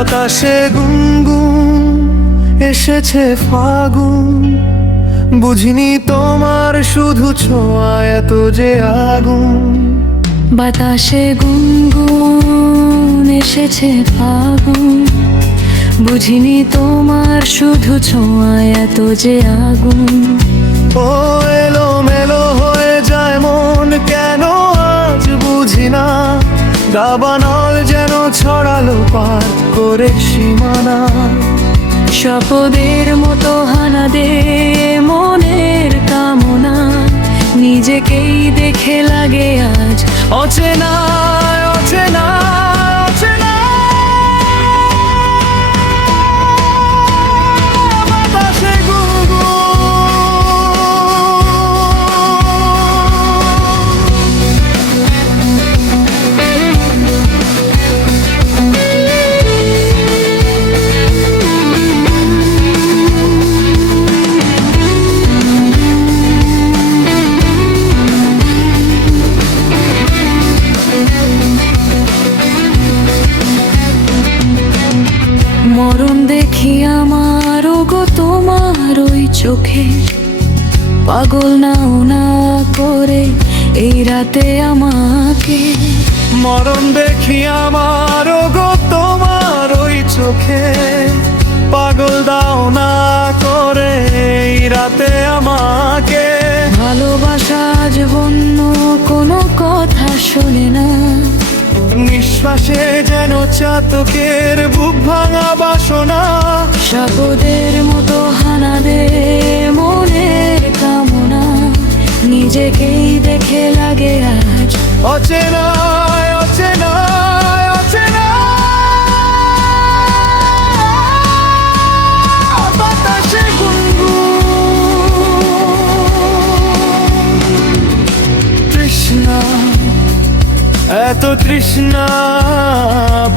বাতাসে গুনগুন এসেছে ফাগুন, বুঝিনি তোমার শুধু ছোঁয়া এত যে আগুন। বাতাসে গুনগুন এসেছে ফাগুন, বুঝিনি তোমার শুধু ছোঁয়া এত যে আগুন। ও এলো মেলো হয়ে যায় মন, কেন আজ বুঝি না। দাবানল যেন ছড়ালো পার করে সীমানা। শপথের মতো হানা দে মনের কামনা, নিজেকেই দেখে লাগে আজ অচেনা অচেনা অচেনা। বাতাসে গুনগুন মরণ দেখি আমার গো তোমার ওই চোখে, পাগল নাও না করে এই রাতে আমাকে। মরণ দেখি আমার গো তোমার ওই চোখে, পাগল দাও না করে এই রাতে আমাকে। ভালোবাসা আজ বন্য কোনো কথা শোনে না, নিঃশ্বাসে যেন চাতকের বুক ভাঙা বাসনা। শপথের মতো হানা দে মনের কামনা, নিজেকেই দেখে লাগে আজ অচেনা অচেনা অচেনা। বাতাসে গুনগুন তৃষ্ণা, এত তৃষ্ণা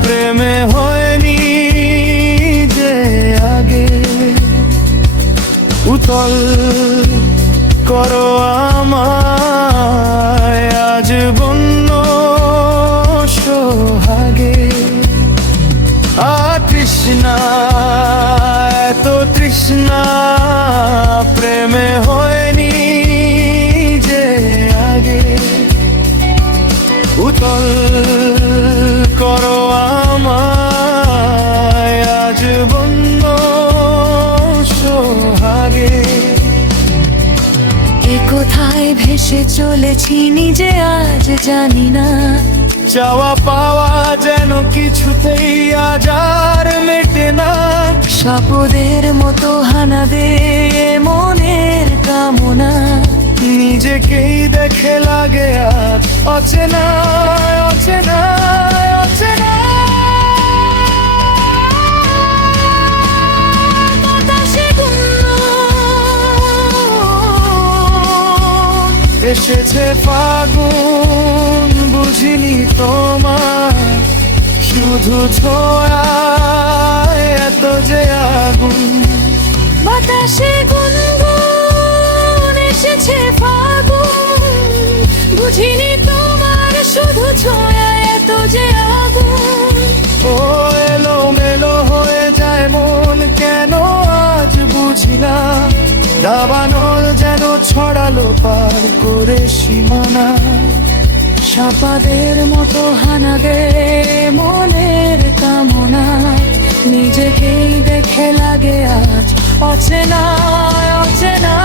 প্রেমে হয়নি যে আগে। উতল করো আমায় আজ বন্য সোহাগে। তৃষ্ণা, এত তৃষ্ণা প্রেমে হয়নি যে আগে। উতল করো আমায় আজ বন্য সোহাগে। এ কোথায় ভেসে চলেছি নিজে আজ জানি না, চাওয়া পাওয়া যেন কিছুতেই আজ আর মেটে না। শপথের মতো হানা দে মনের কামনা, নিজেকেই দেখে লাগে আজ অচেনা অচেনা অচেনা। বাতাসে গুনগুন এসেছে ফাগুন, বুঝিনি তোমার শুধু ছোঁয়ায় এত যে আগুন। বাতাসে গুনগুন এসেছে ফাগুন, বুঝিনি তোমার শুধু ছোঁয়া এত যে আগুন। ও এলো মেলো হয়ে যায় মন, কেন আজ বুঝি না। দাবানল যেন ছড়ালো পার করে সীমানা। সাপাদের মতো হানা দে মনের কামনা, নিজেকেই দেখে লাগে আজ অচেনা অচেনা।